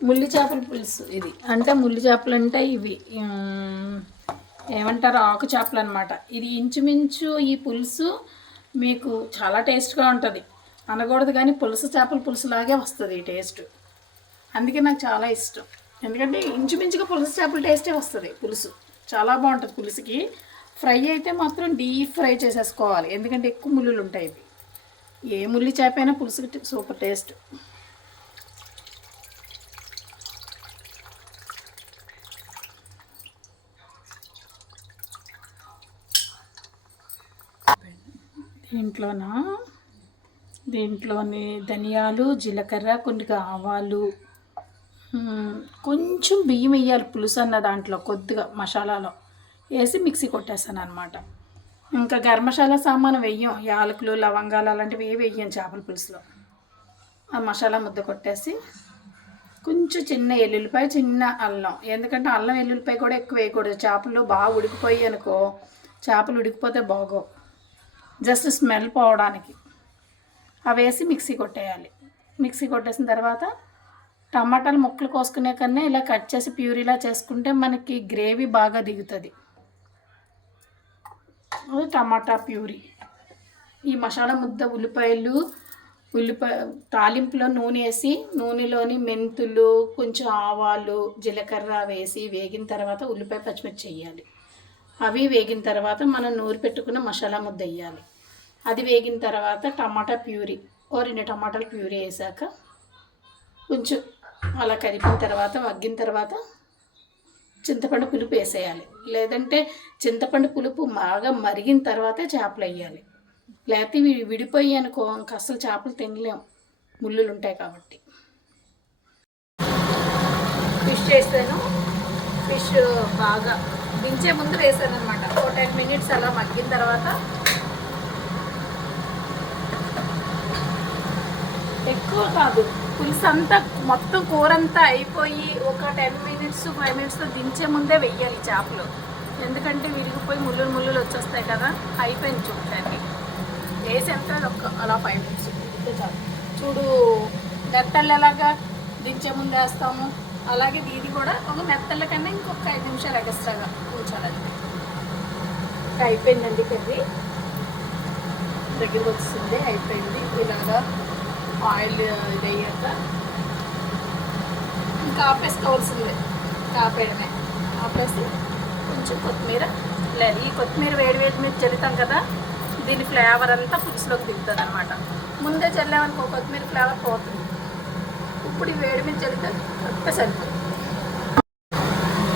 ముల్లి చేపల పులుసు ఇది. అంటే ముల్లి చేపలు అంటే ఇవి ఏమంటారు, ఆకు చేపలు అనమాట. ఇది ఇంచుమించు ఈ పులుసు మీకు చాలా టేస్ట్గా ఉంటుంది అనకూడదు, కానీ పులుసు చేపల పులుసు లాగే వస్తుంది ఈ టేస్ట్. అందుకే నాకు చాలా ఇష్టం. ఎందుకంటే ఇంచుమించుగా పులుసు చేపల టేస్టే వస్తుంది. పులుసు చాలా బాగుంటుంది. పులుసుకి ఫ్రై అయితే మాత్రం డీప్ ఫ్రై చేసేసుకోవాలి, ఎందుకంటే ఎక్కువ ముళ్ళులు ఉంటాయి. ఇవి ఏ ముల్లి చేప అయినా పులుసుకి సూపర్ టేస్ట్. దీంట్లోని ధనియాలు, జీలకర్ర, కొన్ని ఆవాలు, కొంచెం బియ్యం వేయాలి పులుసు అన్న దాంట్లో, కొద్దిగా మసాలాలో వేసి మిక్సీ కొట్టేస్తాను అనమాట. ఇంకా గరం మసాలా సామాను వెయ్యం, యాలకులు, లవంగాలు అలాంటివి ఏవి వెయ్యం చేపల పులుసులో. ఆ మసాలా ముద్ద కొట్టేసి కొంచెం చిన్న ఎల్లుల్లిపాయ, చిన్న అల్లం. ఎందుకంటే అల్లం ఎల్లుల్లిపాయ కూడా ఎక్కువ వేయకూడదు. చేపలు బాగా ఉడికిపోయి అనుకో, చేపలు ఉడికిపోతే బాగో, జస్ట్ స్మెల్ పోవడానికి అవి వేసి మిక్సీ కొట్టేయాలి. మిక్సీ కొట్టేసిన తర్వాత టమాటాలు ముక్కలు కోసుకునే కన్నా ఇలా కట్ చేసి ప్యూరీలా చేసుకుంటే మనకి గ్రేవీ బాగా దిగుతుంది. అది టమాటా ప్యూరీ. ఈ మసాలా ముద్ద ఉల్లిపాయ తాలింపులో నూనె వేసి, నూనెలోని మెంతులు, కొంచెం ఆవాలు, జీలకర్ర వేసి వేగిన తర్వాత ఉల్లిపాయ పచ్చిమిర్చి వేయాలి. అవి వేగిన తర్వాత మనం నూరి పెట్టుకున్న మసాలా ముద్ద వేయాలి. అది వేగిన తర్వాత టమాటా ప్యూరీ, 2 టమాటాలు ప్యూరీ వేసాక కొంచెం అలా కదిపిన తర్వాత, మగ్గిన తర్వాత చింతపండు పులుపు వేసేయాలి. లేదంటే చింతపండు పులుపు బాగా మరిగిన తర్వాతే చేపలు వేయాలి. లేకపోతే ఇవి విడిపోయి అనుకో ఇంక అసలు చేపలు తినలేము, ముళ్ళులు ఉంటాయి కాబట్టి. ఫిష్ చేస్తాను. ఫిష్ బాగా దించే ముందు వేసాను అనమాట. 10 మినిట్స్ అలా మగ్గిన తర్వాత, ఎక్కువ కాదు, పులుసు అంతా మొత్తం కూర అంతా అయిపోయి ఒక 10 మినిట్స్ 5 మినిట్స్తో దించే ముందే వెయ్యాలి చేపలు. ఎందుకంటే విరిగిపోయి ముళ్ళులు వచ్చేస్తాయి కదా. అయిపోయింది చూడండి, వేసి ఎంత అలా 5 మినిట్స్ చాలు. చూడు మెత్తళ్ళు ఎలాగా దించే ముందు వేస్తాము, అలాగే ఇది కూడా ఒక మెత్తళ్ళ కన్నా ఇంకొక 5 నిమిషాలు ఎక్స్ట్రాగా ఉంచాలండి. అయిపోయిందండి కర్రీ, దగ్గరికి వస్తుంది, అయిపోయింది. ఇలాగా ఆయిల్ ఇది అయ్యాక ఇంకా ఆపేసుకోవాల్సిందే, ఆపేయడమే. ఆపేసి కొంచెం కొత్తిమీర, లేదు ఈ కొత్తిమీర వేడి మీద చల్లుతాం కదా, దీని ఫ్లేవర్ అంతా పులుసులోకి దిగుతుంది అనమాట. ముందే చల్లామనుకో కొత్తిమీర ఫ్లేవర్ పోతుంది. ఇప్పుడు ఈ వేడి మీద చల్లితే కొత్త సరిపోతుంది.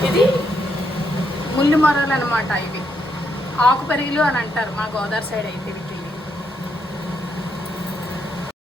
ఇది ముల్లి మొరలు అనమాట. ఇవి ఆకు పెరుగులు అని అంటారు మా గోదావరి సైడ్ అయితే వీటిని.